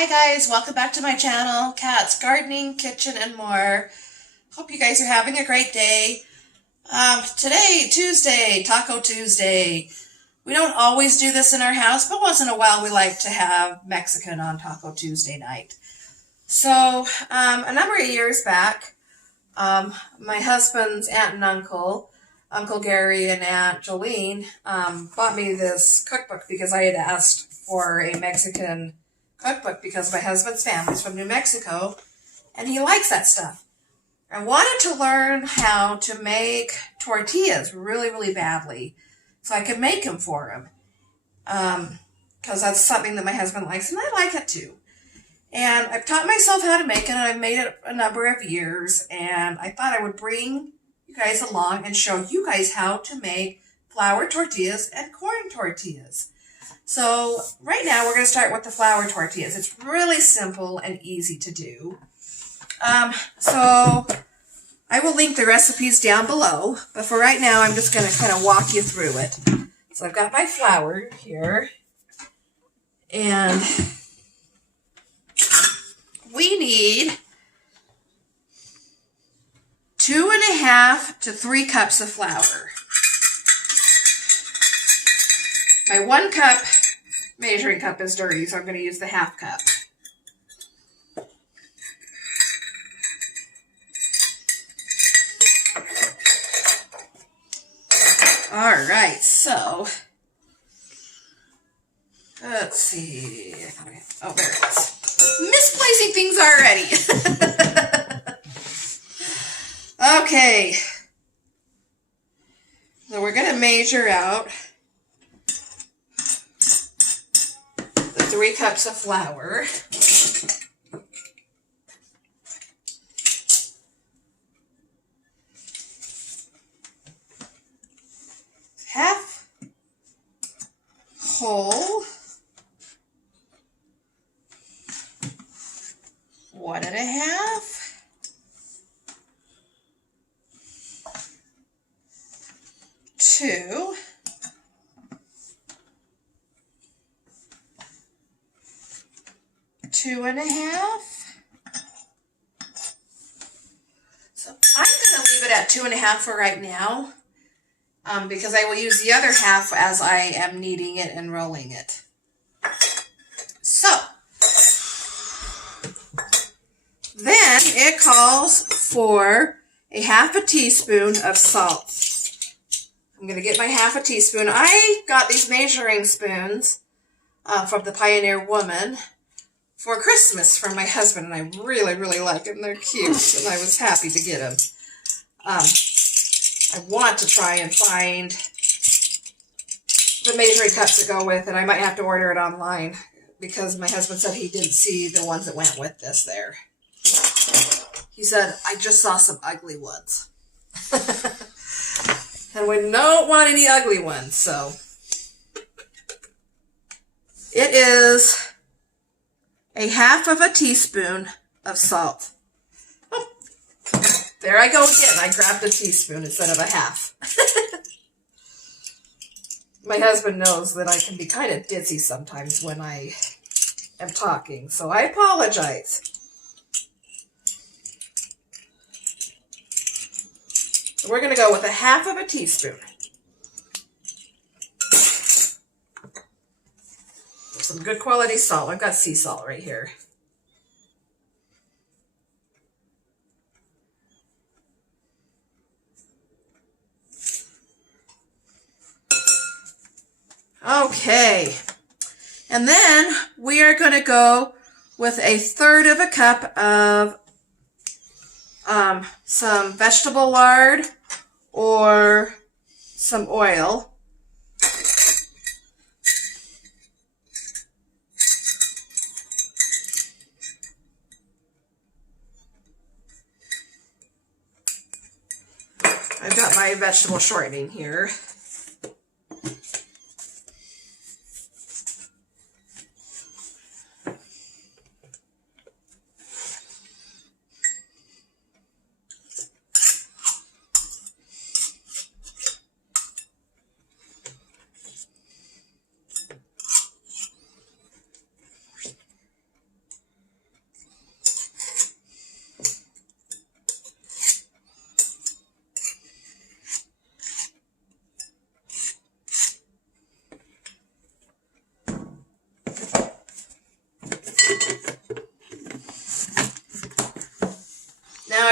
Hi guys, welcome back to my channel, Cats, Gardening, Kitchen, and more. Hope you guys are having a great day. Today, Tuesday, Taco Tuesday. We don't always do this in our house, but once in a while we like to have Mexican on Taco Tuesday night. So, a number of years back, my husband's aunt and uncle, Uncle Gary and Aunt Jolene, bought me this cookbook because I had asked for a Mexican cookbook because my husband's family's from New Mexico and he likes that stuff. I wanted to learn how to make tortillas really badly so I could make them for him because that's something that my husband likes and I like it too. And I've taught myself how to make it and I've made it a number of years and I thought I would bring you guys along and show you guys how to make flour tortillas and corn tortillas. So right now we're going to start with the flour tortillas. It's really simple and easy to do. So I will link the recipes down below, but for right now I'm just going to kind of walk you through it. So I've got my flour here, and we need 2.5 to 3 cups of flour. My 1 cup measuring cup is dirty, so I'm going to use the 1/2 cup. All right, so let's see. Oh, there it is. Misplacing things already. Okay. So we're going to measure out 3 cups of flour. Half whole, 1.5, 2, 2.5. So I'm going to leave it at 2.5 for right now because I will use the other half as I am kneading it and rolling it. So then it calls for a 1/2 teaspoon of salt. I'm going to get my 1/2 teaspoon. I got these measuring spoons from the Pioneer Woman for Christmas from my husband, and I really like them. They're cute, and I was happy to get them. I want to try and find the measuring cups to go with it. I might have to order it online because my husband said he didn't see the ones that went with this there. He said, I just saw some ugly ones. And we don't want any ugly ones, so it is 1/2 teaspoon of salt. Oh, there I go again. I grabbed a teaspoon instead of a 1/2. My husband knows that I can be kind of ditzy sometimes when I am talking, so I apologize. So we're going to go with 1/2 teaspoon. Some good quality salt. I've got sea salt right here. Okay. And then we are going to go with 1/3 cup of some vegetable lard or some oil. I've got my vegetable shortening here.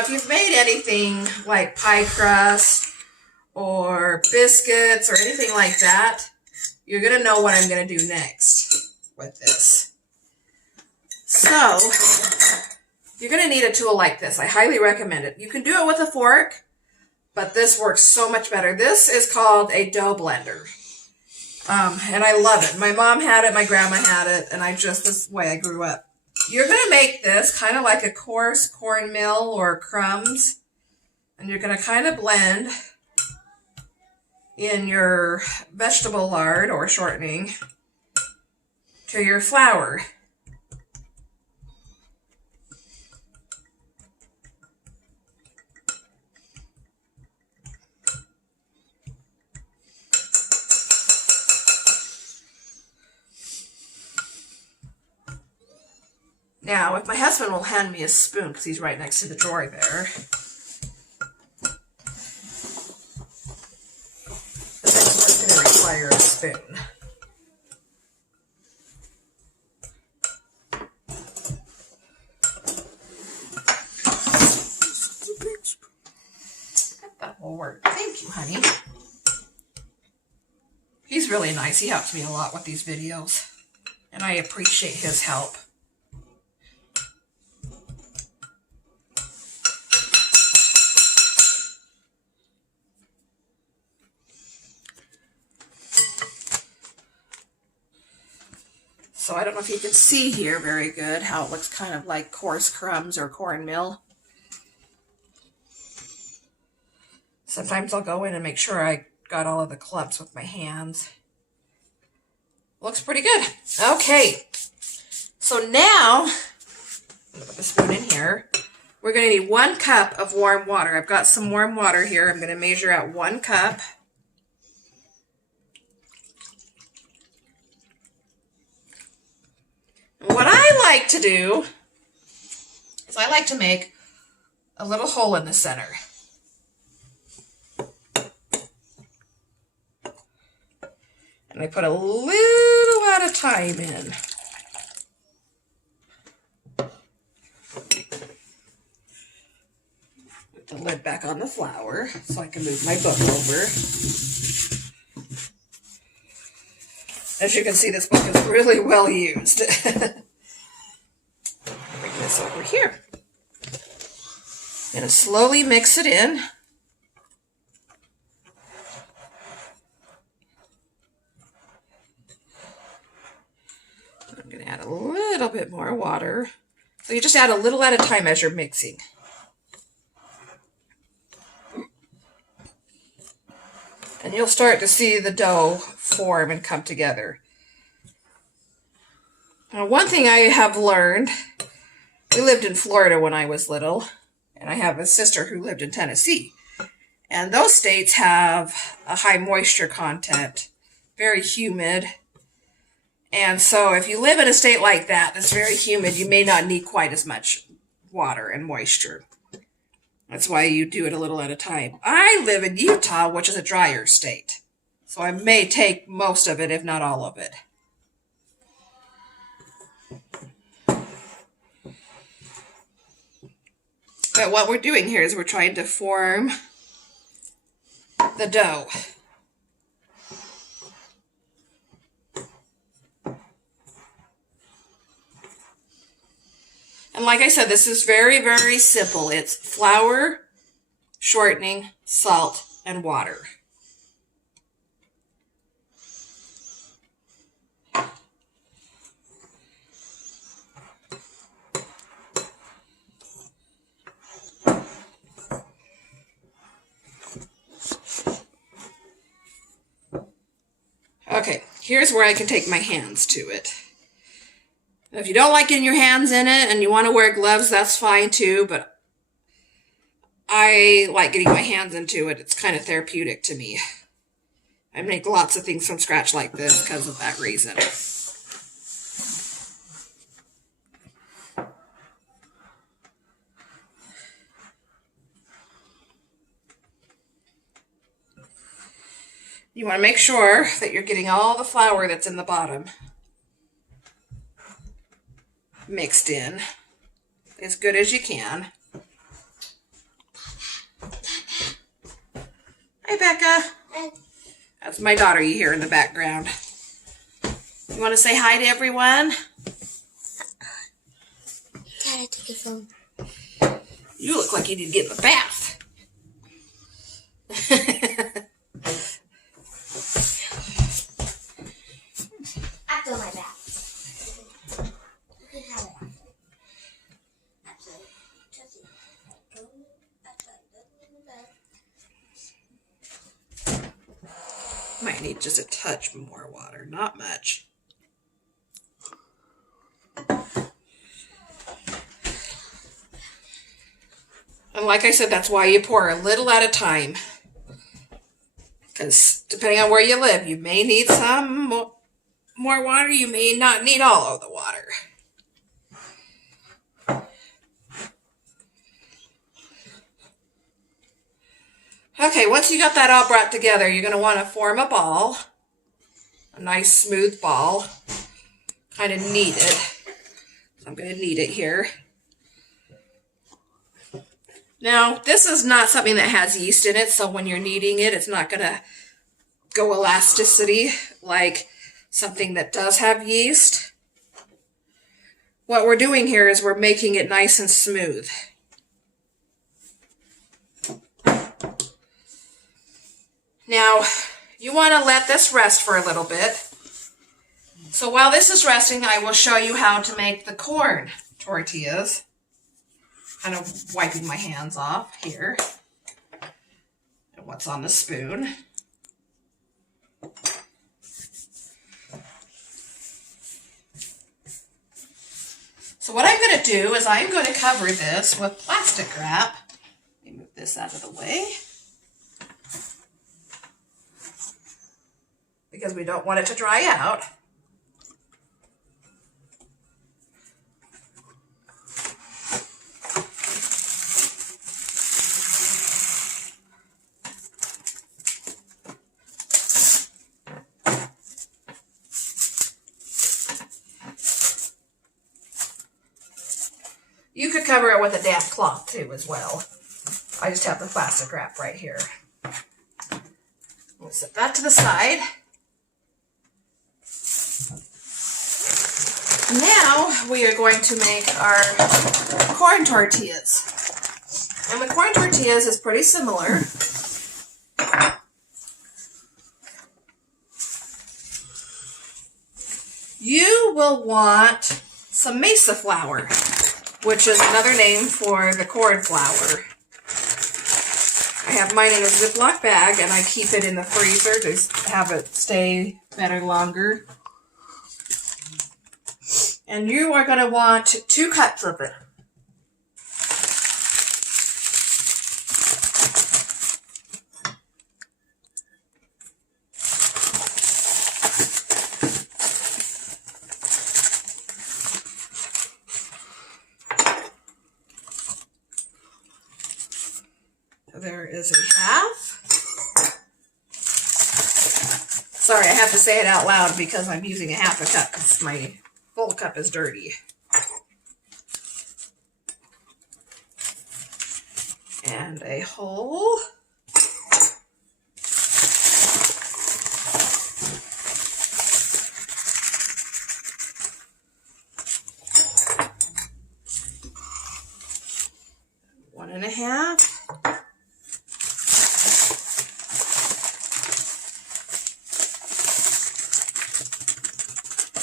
if you've made anything like pie crust or biscuits or anything like that, you're going to know what I'm going to do next with this. So, you're going to need a tool like this. I highly recommend it. You can do it with a fork, but this works so much better. This is called a dough blender. And I love it. My mom had it, my grandma had it, and this is the way I grew up. You're going to make this kind of like a coarse cornmeal or crumbs, and you're going to kind of blend in your vegetable lard or shortening to your flour. Now, if my husband will hand me a spoon, because he's right next to the drawer there. The next one's going to require a spoon. That will work. Thank you, honey. He's really nice. He helps me a lot with these videos, and I appreciate his help. So I don't know if you can see here very good how it looks kind of like coarse crumbs or cornmeal. Sometimes I'll go in and make sure I got all of the clumps with my hands. Looks pretty good. Okay, so now, I'm going to put the spoon in here. We're going to need 1 cup of warm water. I've got some warm water here. I'm going to measure out 1 cup. What I like to do is I like to make a little hole in the center. And I put a little at a time in. Put the lid back on the flour so I can move my book over. As you can see, this book is really well used. Bring this over here. I'm going to slowly mix it in. I'm going to add a little bit more water. So you just add a little at a time as you're mixing. And you'll start to see the dough form and come together. Now, one thing I have learned, we lived in Florida when I was little, and I have a sister who lived in Tennessee. And those states have a high moisture content, very humid. And so if you live in a state like that that's very humid, you may not need quite as much water and moisture. That's why you do it a little at a time. I live in Utah, which is a drier state. So I may take most of it, if not all of it. But what we're doing here is we're trying to form the dough. And like I said, this is very, very simple. It's flour, shortening, salt, and water. Okay, here's where I can take my hands to it. If you don't like getting your hands in it and you want to wear gloves, that's fine too, but I like getting my hands into it. It's kind of therapeutic to me. I make lots of things from scratch like this because of that reason. You want to make sure that you're getting all the flour that's in the bottom mixed in as good as you can. Becca. That's my daughter you hear in the background. You want to say hi to everyone? Dad, I took your phone. You look like you need to get in the bath. After my bath. You can have it after. Might need just a touch more water, not much. And like I said, that's why you pour a little at a time. Because depending on where you live, you may need some more water. You may not need all of the water. Okay, once you got that all brought together, you're going to want to form a ball. A nice smooth ball. Kind of knead it. So I'm going to knead it here. Now, this is not something that has yeast in it, so when you're kneading it, it's not going to go elasticity like something that does have yeast. What we're doing here is we're making it nice and smooth. Now, you want to let this rest for a little bit. So while this is resting, I will show you how to make the corn tortillas. Kind of wiping my hands off here. And what's on the spoon. So what I'm going to do is I'm going to cover this with plastic wrap. Let me move this out of the way. Because we don't want it to dry out. You could cover it with a damp cloth too as well. I just have the plastic wrap right here. We'll set that to the side. Now we are going to make our corn tortillas. And the corn tortillas is pretty similar. You will want some mesa flour, which is another name for the corn flour. I have mine in a Ziploc bag and I keep it in the freezer to have it stay better longer. And you are going to want 2 cups of it. There is a half. Sorry, I have to say it out loud because I'm using a half a cup because my full cup is dirty. And a whole. One and a half.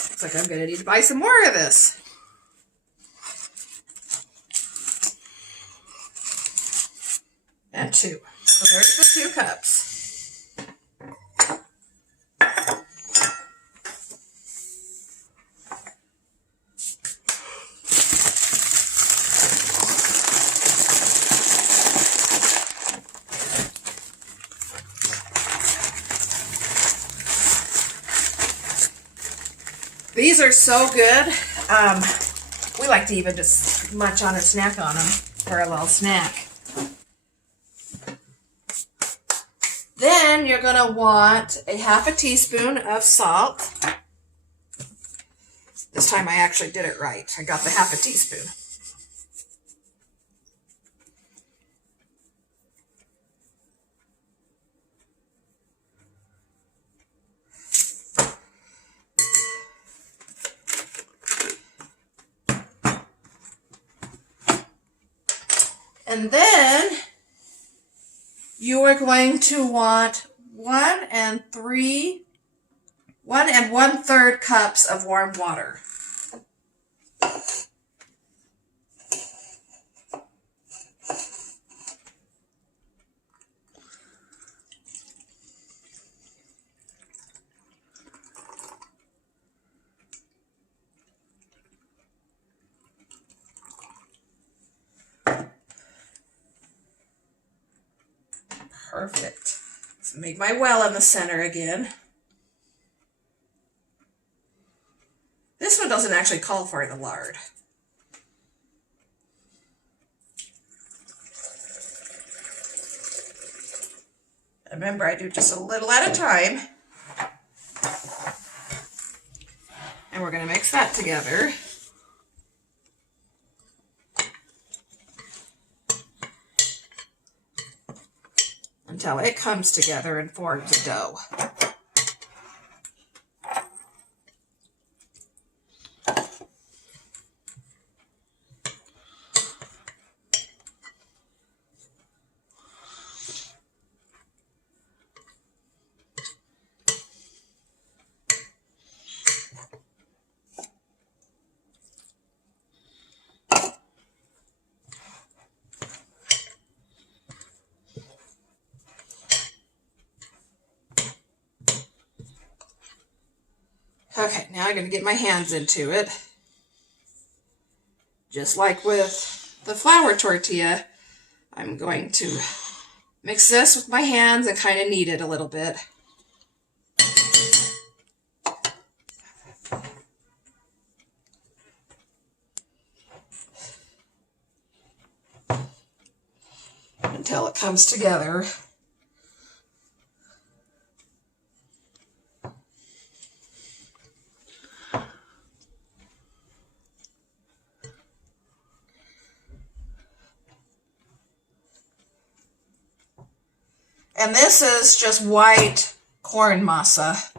Looks like I'm going to need to buy some more of this. And 2. So there's the 2 cups. These are so good. We like to even just munch on and snack on them for a little snack. Then you're going to want a half a teaspoon of salt. This time I actually did it right. I got the half a teaspoon. And then you are going to want 1 1/3 cups of warm water. Perfect. Let's make my well in the center again. This one doesn't actually call for the lard. Remember, I do just a little at a time. And we're going to mix that together. Until it comes together and forms a dough. Okay, now I'm going to get my hands into it. Just like with the flour tortilla, I'm going to mix this with my hands and kind of knead it a little bit. Until it comes together. And this is just white corn masa,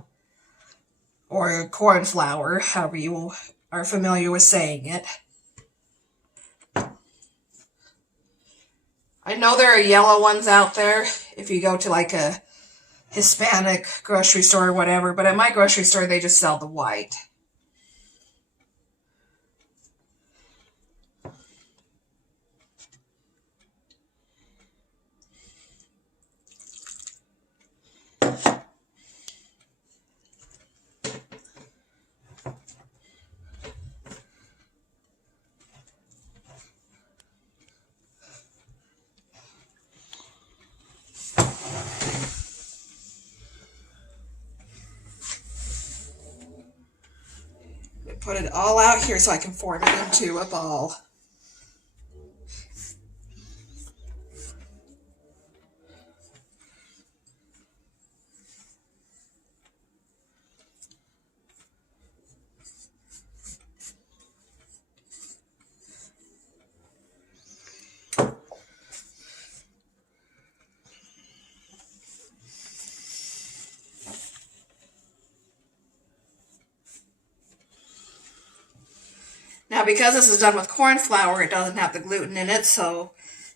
or corn flour, however you are familiar with saying it. I know there are yellow ones out there if you go to like a Hispanic grocery store or whatever, but at my grocery store they just sell the white. Put it all out here so I can form it into a ball. Now, because this is done with corn flour, it doesn't have the gluten in it, so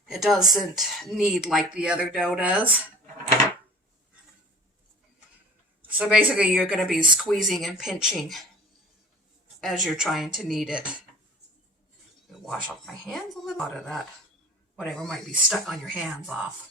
it doesn't knead like the other dough does. So basically, you're going to be squeezing and pinching as you're trying to knead it. Wash off my hands a little, out of that, whatever might be stuck on your hands off.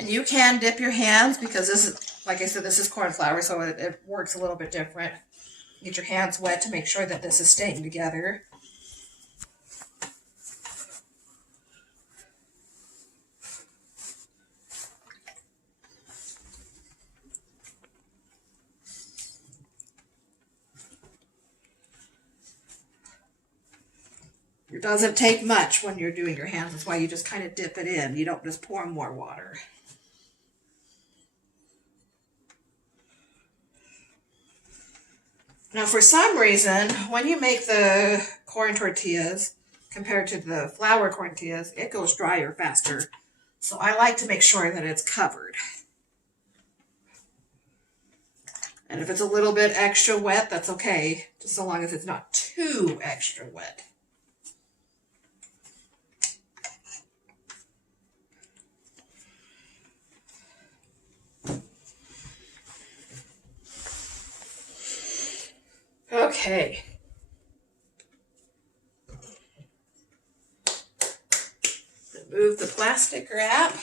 And you can dip your hands because this is, like I said, this is corn flour, so it works a little bit different. Get your hands wet to make sure that this is staying together. It doesn't take much when you're doing your hands. That's why you just kind of dip it in. You don't just pour more water. Now, for some reason, when you make the corn tortillas compared to the flour tortillas, it goes drier faster. So I like to make sure that it's covered. And if it's a little bit extra wet, that's okay, just so long as it's not too extra wet. Okay. Move the plastic wrap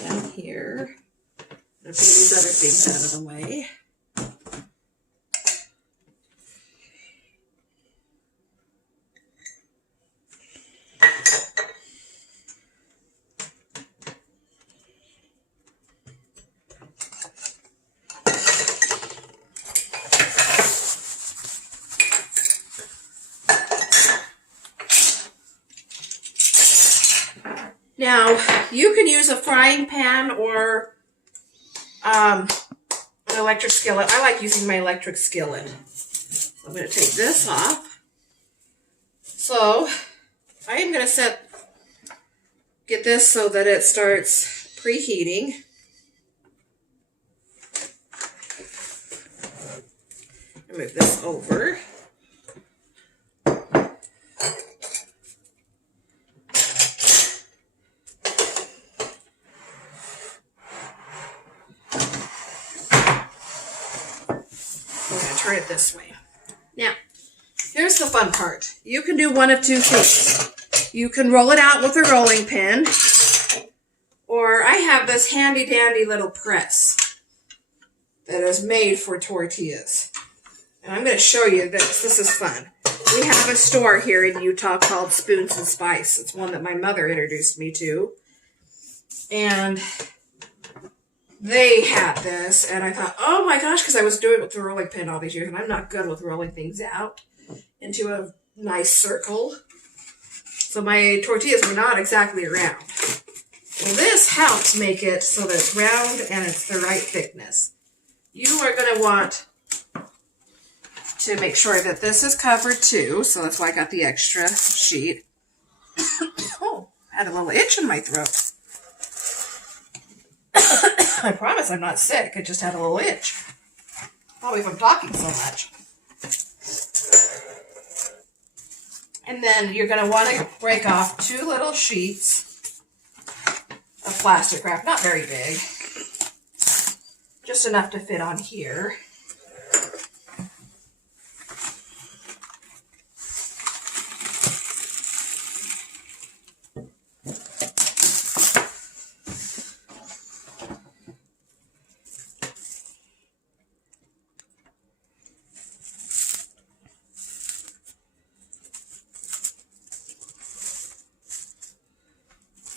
down here. I'm going to get these other things out of the way. Now, you can use a frying pan or an electric skillet. I like using my electric skillet. So I'm going to take this off. So I am going to get this so that it starts preheating. Move this over. Turn it this way. Now, here's the fun part. You can do one of two things. You can roll it out with a rolling pin, or I have this handy dandy little press that is made for tortillas. And I'm going to show you this. This is fun. We have a store here in Utah called Spoons and Spice. It's one that my mother introduced me to. And they had this, and I thought, oh my gosh, because I was doing it with the rolling pin all these years, and I'm not good with rolling things out into a nice circle. So my tortillas were not exactly round. Well, this helps make it so that it's round and it's the right thickness. You are going to want to make sure that this is covered too, so that's why I got the extra sheet. Oh, I had a little itch in my throat. I promise I'm not sick. I just had a little itch. Probably from talking so much. And then you're going to want to break off 2 little sheets of plastic wrap. Not very big. Just enough to fit on here.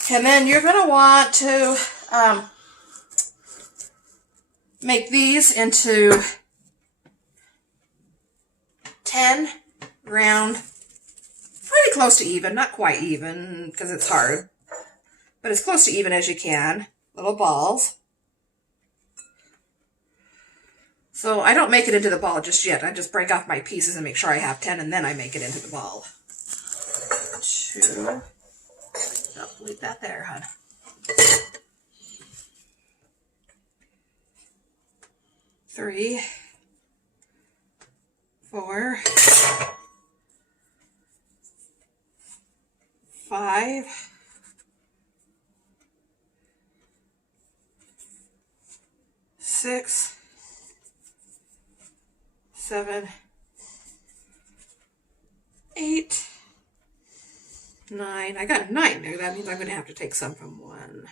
And then you're going to want to make these into 10 round, pretty close to even, not quite even because it's hard, but as close to even as you can, little balls. So I don't make it into the ball just yet. I just break off my pieces and make sure I have 10, and then I make it into the ball. 2. Oh, leave that there, hon. 3, 4, 5, 6, 7, 8, 9. I got 9 there. That means I'm going to have to take some from 1.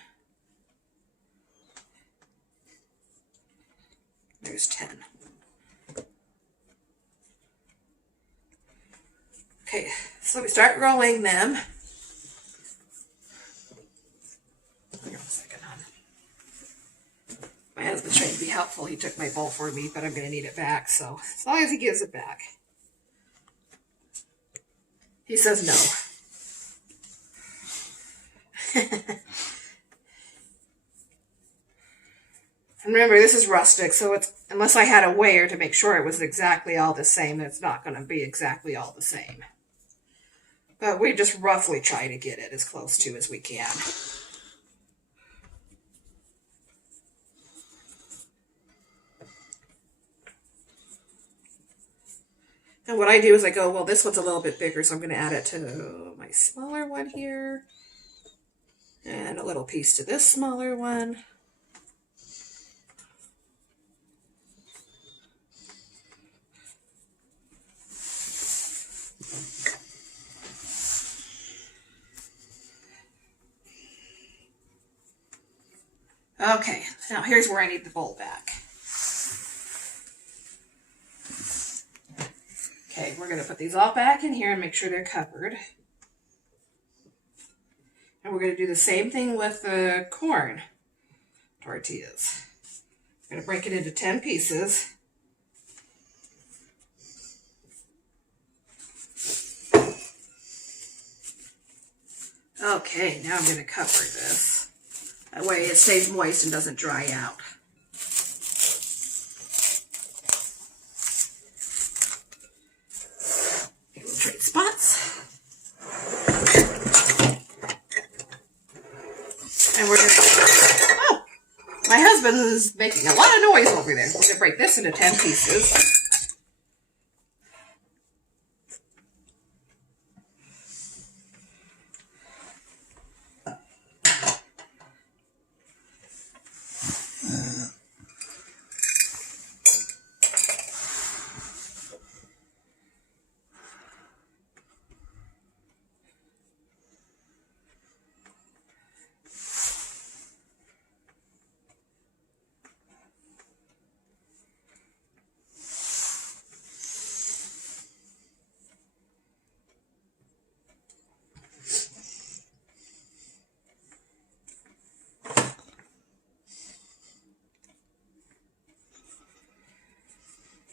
There's 10. Okay, so we start rolling them. Hang on a second, hon. My husband's trying to be helpful. He took my bowl for me, but I'm going to need it back. So as long as he gives it back. He says no. And remember, this is rustic, so it's, unless I had a weigher to make sure it was exactly all the same, it's not going to be exactly all the same. But we just roughly try to get it as close to as we can. And what I do is I go, well, this one's a little bit bigger, so I'm going to add it to my smaller one here. And a little piece to this smaller one. Okay, now here's where I need the bowl back. Okay, we're going to put these all back in here and make sure they're covered. And we're going to do the same thing with the corn tortillas. I'm going to break it into 10 pieces. Okay, now I'm going to cover this. That way it stays moist and doesn't dry out. Okay, we'll trade spots. And we're going to... Oh! My husband is making a lot of noise over there. We're going to break this into 10 pieces.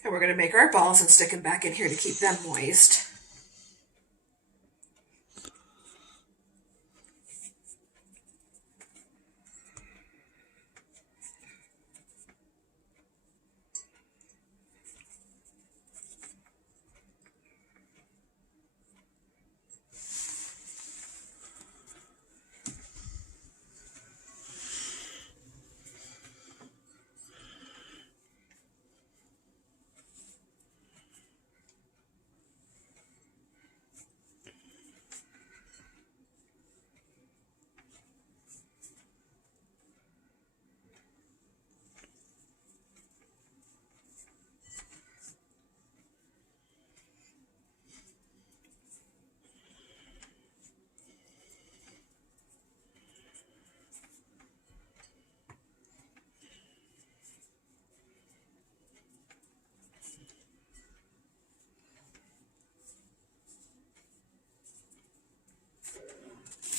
And we're going to make our balls and stick them back in here to keep them moist.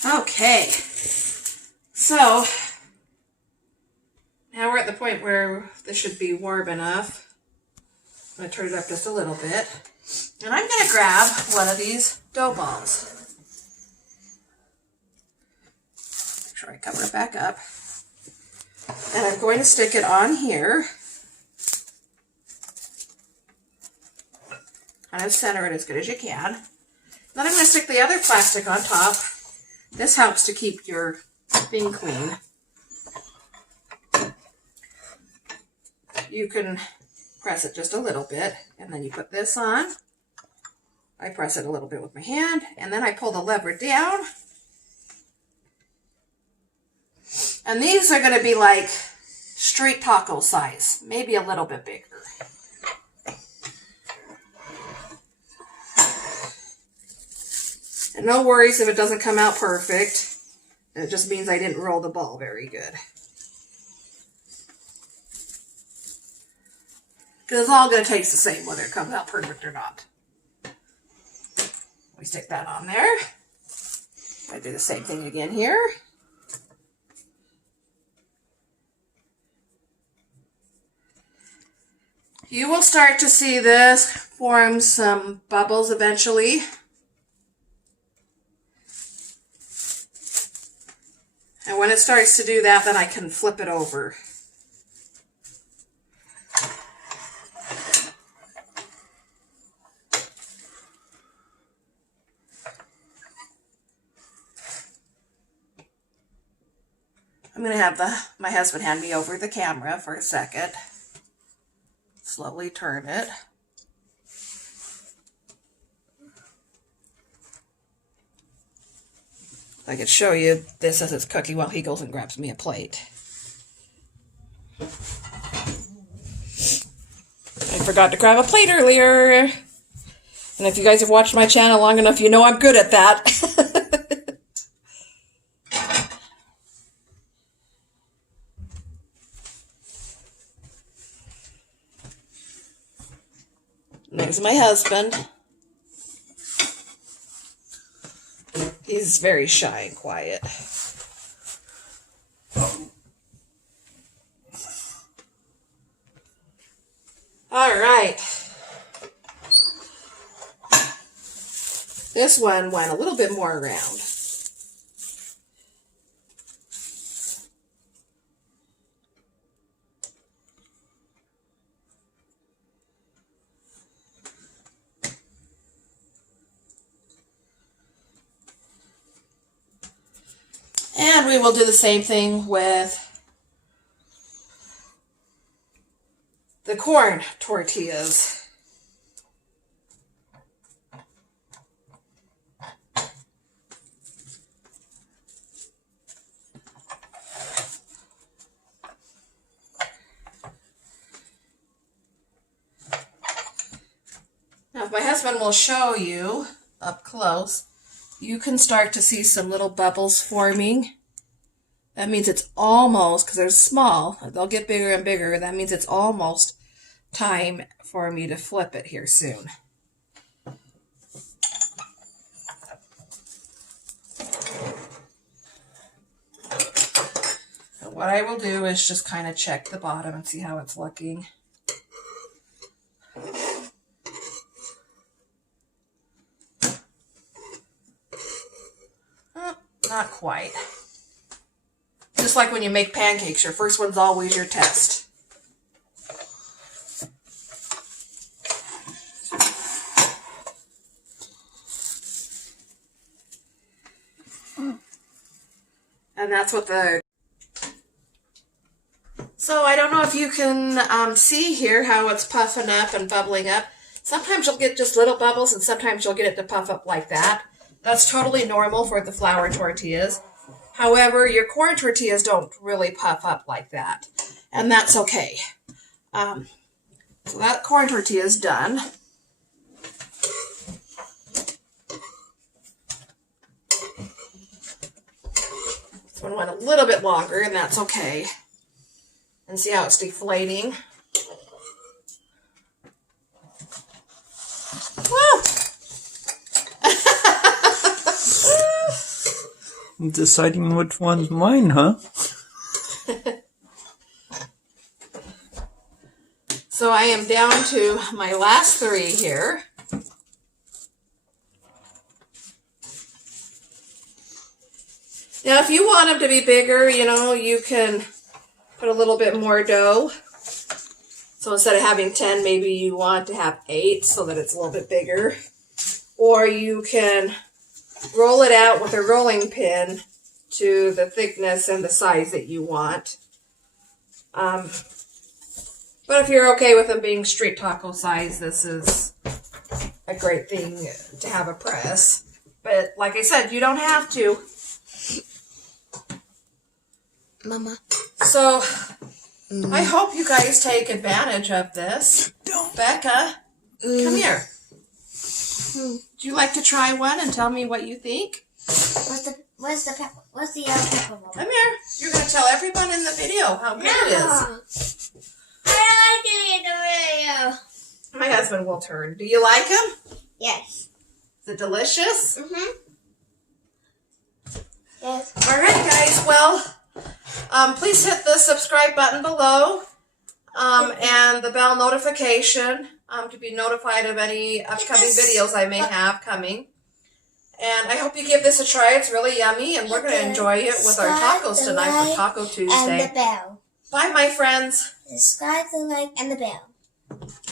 Okay, so now we're at the point where this should be warm enough. I'm going to turn it up just a little bit. And I'm going to grab one of these dough balls. Make sure I cover it back up. And I'm going to stick it on here. Kind of center it as good as you can. Then I'm going to stick the other plastic on top. This helps to keep your thing clean. You can press it just a little bit, and then you put this on. I press it a little bit with my hand, and then I pull the lever down. And these are going to be like street taco size, maybe a little bit bigger. And no worries if it doesn't come out perfect. It just means I didn't roll the ball very good. Because it's all going to taste the same whether it comes out perfect or not. We stick that on there. I do the same thing again here. You will start to see this form some bubbles eventually. And when it starts to do that, then I can flip it over. going to have my husband hand me over the camera for a second. Slowly turn it. I could show you this as it's cooking while he goes and grabs me a plate. I forgot to grab a plate earlier. And if you guys have watched my channel long enough, you know I'm good at that. There's my husband. He's very shy and quiet. All right. This one went a little bit more around. And we will do the same thing with the corn tortillas. Now, if my husband will show you up close, you can start to see some little bubbles forming. That means it's almost, because they're small, they'll get bigger and bigger. That means it's almost time for me to flip it here soon. And what I will do is just kind of check the bottom and see how it's looking. Not quite. Just like when you make pancakes, your first one's always your test. And that's what So I don't know if you can see here how it's puffing up and bubbling up. Sometimes you'll get just little bubbles and sometimes you'll get it to puff up like that. That's totally normal for the flour tortillas. However, your corn tortillas don't really puff up like that. And that's okay. So that corn tortilla is done. This one went a little bit longer, and that's okay. And see how it's deflating? Woo! I'm deciding which one's mine, huh? So I am down to my last 3 here. Now, if you want them to be bigger, you know, you can put a little bit more dough. So instead of having 10, maybe you want to have 8 so that it's a little bit bigger. Or you can roll it out with a rolling pin to the thickness and the size that you want. But if you're okay with them being street taco size, this is a great thing to have a press. But like I said, you don't have to. Mama. So I hope you guys take advantage of this. Becca, come here. Would you like to try one and tell me what you think? What's the yellow pepper, Mama? Come here. You're going to tell everyone in the video how good it is. I like it in the video. My husband will turn. Do you like them? Yes. Is it delicious? Mm-hmm. Yes. All right, guys. Well, please hit the subscribe button below and the bell notification to be notified of any upcoming videos I may have coming. And I hope you give this a try. It's really yummy, and we're going to enjoy it with our tacos tonight for Taco Tuesday. And the bell. Bye, my friends. Subscribe, the like, and the bell.